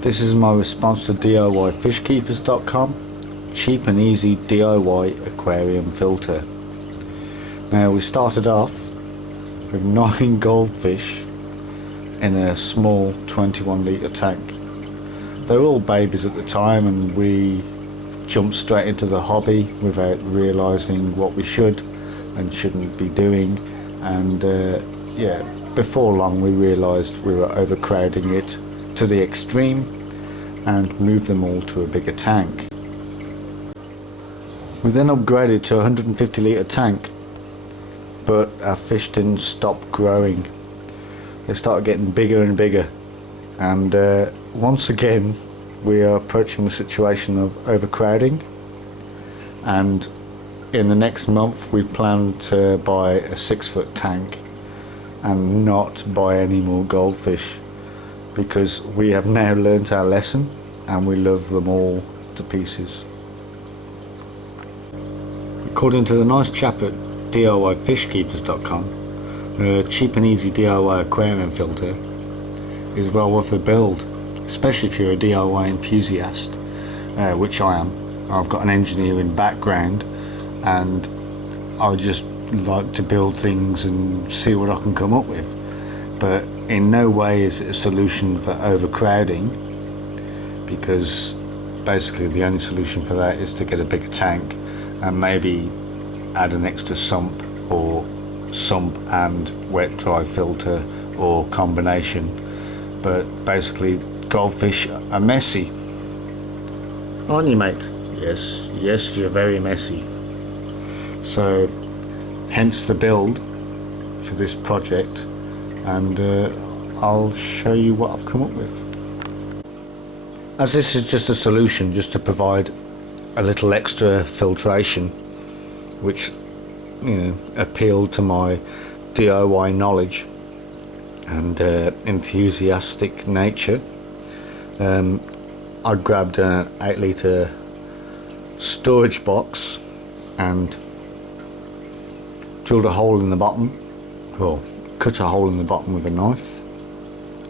This is my response to DIYfishkeepers.com. Cheap and easy DIY aquarium filter. Now, we started off with 9 goldfish in a small 21 litre tank. They were all babies at the time, and we jumped straight into the hobby without realising what we should and shouldn't be doing, and before long we realised we were overcrowding it to the extreme and moved them all to a bigger tank. We then upgraded to a 150 litre tank, but our fish didn't stop growing. They started getting bigger and bigger, and once again we are approaching the situation of overcrowding, and in the next month we plan to buy a 6-foot tank and not buy any more goldfish, because we have now learnt our lesson and we love them all to pieces. According to the nice chap at DIYfishkeepers.com, a cheap and easy DIY aquarium filter is well worth the build, especially if you're a DIY enthusiast, which I am. I've got an engineering background and I just like to build things and see what I can come up with, but in no way is it a solution for overcrowding, because basically the only solution for that is to get a bigger tank and maybe add an extra sump, or sump and wet dry filter, or combination. But basically goldfish are messy, aren't you, mate? Yes, you're very messy. So hence the build for this project, and I'll show you what I've come up with. As this is just a solution just to provide a little extra filtration, which appealed to my DIY knowledge and enthusiastic nature, I grabbed an 8 litre storage box and drilled a hole in the bottom, well, cut a hole in the bottom with a knife,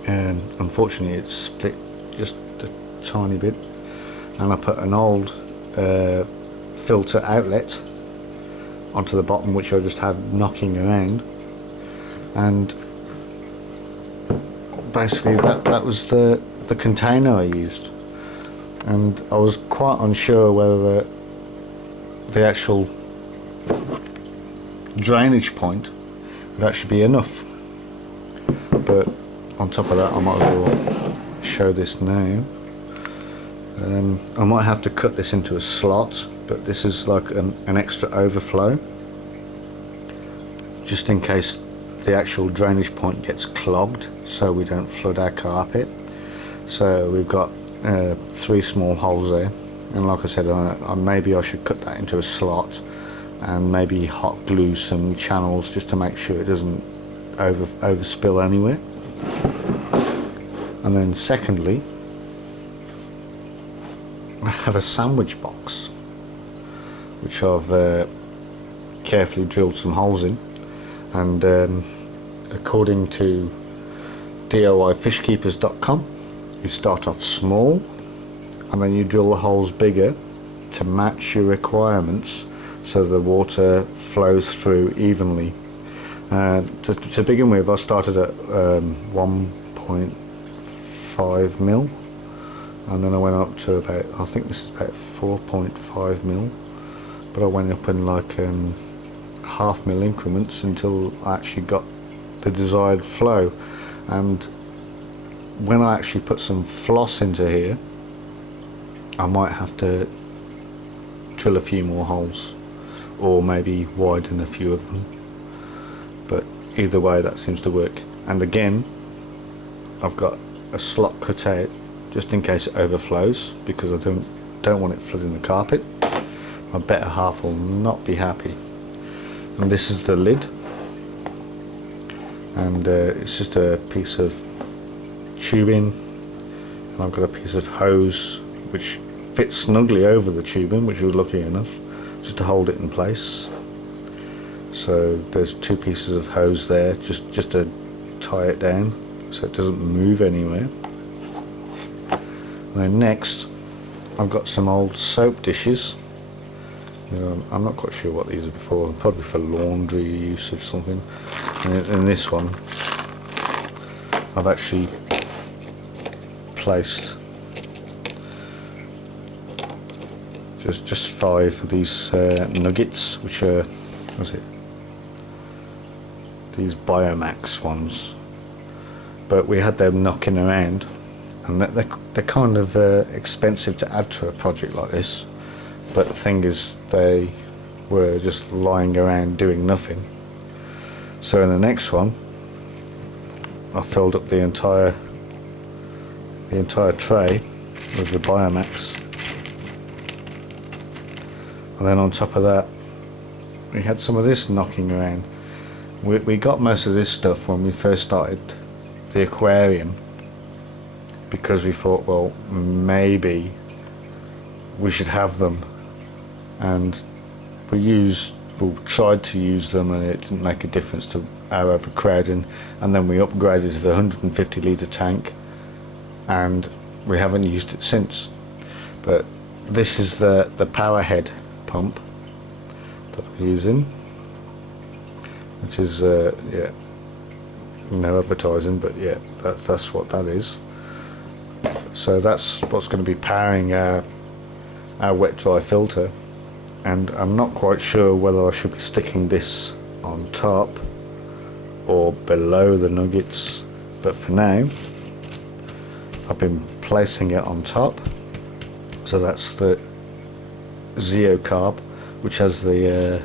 and unfortunately it split just a tiny bit, and I put an old filter outlet onto the bottom, which I just had knocking around, and basically that was the container I used. And I was quite unsure whether the actual drainage point would actually be enough, but on top of that I might as well show this now. I might have to cut this into a slot, but this is like an extra overflow, just in case the actual drainage point gets clogged, so we don't flood our carpet. So we've got 3 small holes there, and like I said, maybe I should cut that into a slot and maybe hot glue some channels just to make sure it doesn't overspill anywhere. And then secondly, I have a sandwich box which I've carefully drilled some holes in, and according to DIYfishkeepers.com, you start off small and then you drill the holes bigger to match your requirements so the water flows through evenly. To begin with, I started at 1.5 mil, and then I went up to about, I think this is about 4.5 mil, but I went up in like half mil increments until I actually got the desired flow. And when I actually put some floss into here, I might have to drill a few more holes, or maybe widen a few of them, but either way that seems to work. And again, I've got a slot cut out just in case it overflows, because I don't want it flooding the carpet. My better half will not be happy. And this is the lid, and it's just a piece of tubing, and I've got a piece of hose which fits snugly over the tubing, which was lucky enough, just to hold it in place. So there's 2 pieces of hose there just to tie it down so it doesn't move anywhere. And then next I've got some old soap dishes. I'm not quite sure what these are for, probably for laundry use or something. And in this one I've actually placed just 5 of these nuggets, which are, what's it, these Biomax ones, but we had them knocking around, and they're kind of expensive to add to a project like this. But the thing is, they were just lying around doing nothing. So in the next one I filled up the entire tray with the Biomax, and then on top of that we had some of this knocking around. We got most of this stuff when we first started the aquarium, because we thought, well, maybe we should have them, and we tried to use them, and it didn't make a difference to our overcrowding. And then we upgraded to the 150 litre tank, and we haven't used it since. But this is the power head pump that I'm using, which is yeah, no advertising, but yeah, that's what that is. So that's what's going to be powering our wet dry filter. And I'm not quite sure whether I should be sticking this on top or below the nuggets, but for now I've been placing it on top. So that's the Zeo-Carb, which has the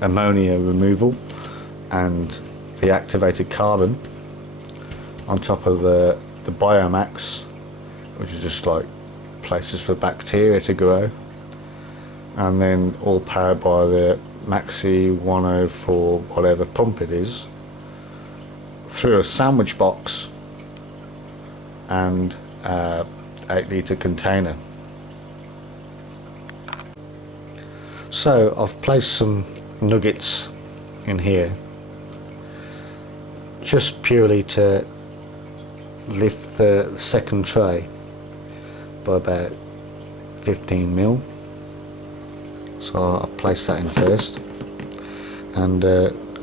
ammonia removal and the activated carbon, on top of the Biomax, which is just like places for bacteria to grow, and then all powered by the Maxi 104 whatever pump it is, through a sandwich box and 8 litre container. So I've placed some nuggets in here just purely to lift the second tray by about 15 mil. So I placed that in first, and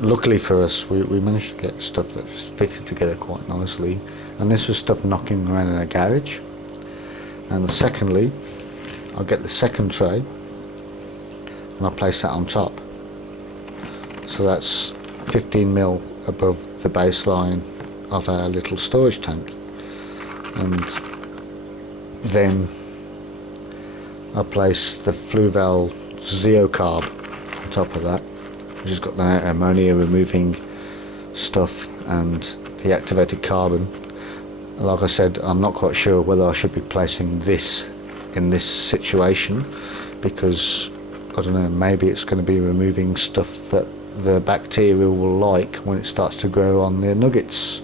luckily for us we managed to get stuff that fitted together quite nicely, and this was stuff knocking around in a garage. And secondly, I'll get the second tray and I'll place that on top, so that's 15 mil above the baseline of our little storage tank. And then I place the Fluval Zeo-Carb on top of that, which has got the ammonia removing stuff and the activated carbon. Like I said, I'm not quite sure whether I should be placing this in this situation, because I don't know, maybe it's going to be removing stuff that the bacteria will like when it starts to grow on the nuggets.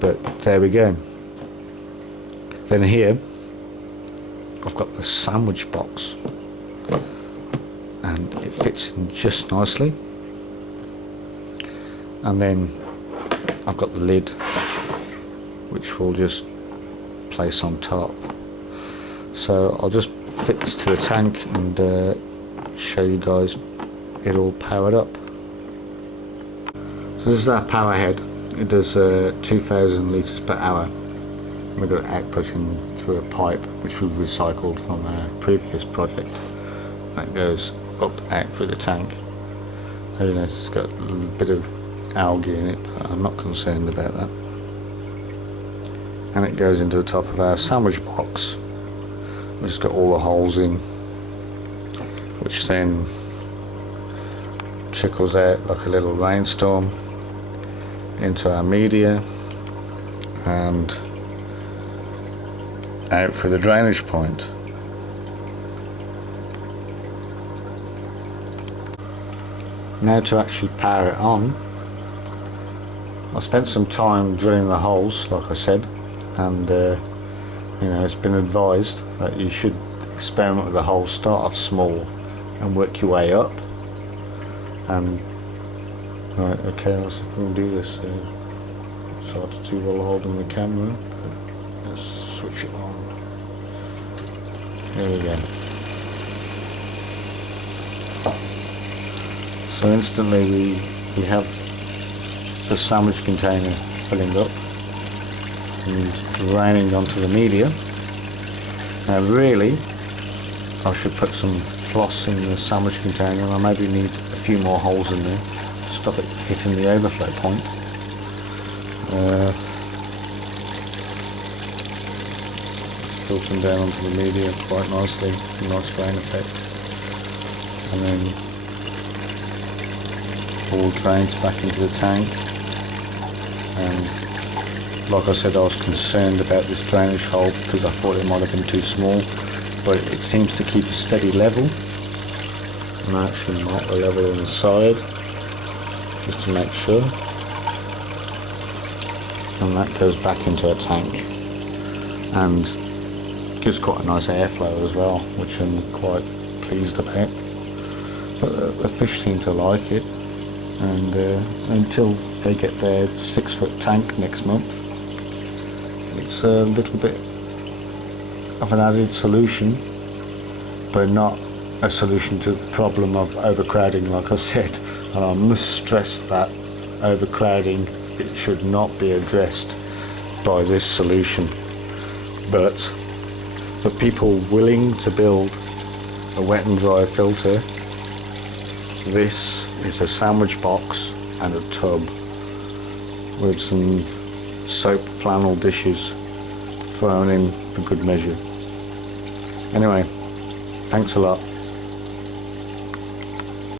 But there we go. Then here I've got the sandwich box, and it fits in just nicely. And then I've got the lid, which we'll just place on top. So I'll just fit this to the tank and show you guys it all powered up. So this is our power head. It does 2,000 litres per hour. We've got outputting through a pipe which we've recycled from our previous project. That goes up out through the tank. I don't know, it's got a bit of algae in it, but I'm not concerned about that. And it goes into the top of our sandwich box, which has got all the holes in, which then trickles out like a little rainstorm into our media and out through the drainage point. Now to actually power it on, I spent some time drilling the holes, like I said, and you know, it's been advised that you should experiment with the holes, start off small and work your way up. And right, okay, let's see if we can do this. It's hard to do while holding the camera, but let's switch it on. There we go. So instantly we have the sandwich container filling up and draining onto the media. Now really, I should put some floss in the sandwich container, and I maybe need a few more holes in there to stop it hitting the overflow point. Filtering down onto the media quite nicely, a nice grain effect, and then all drains back into the tank. And like I said, I was concerned about this drainage hole because I thought it might have been too small, but it seems to keep a steady level. And I actually mark the level on the side just to make sure, and that goes back into a tank and gives quite a nice airflow as well, which I'm quite pleased about. But the fish seem to like it, and until they get their 6-foot tank next month, it's a little bit of an added solution, but not a solution to the problem of overcrowding, like I said. And I must stress that overcrowding, it should not be addressed by this solution. But for people willing to build a wet and dry filter, this is a sandwich box and a tub with some soap flannel dishes thrown in for good measure. Anyway, thanks a lot.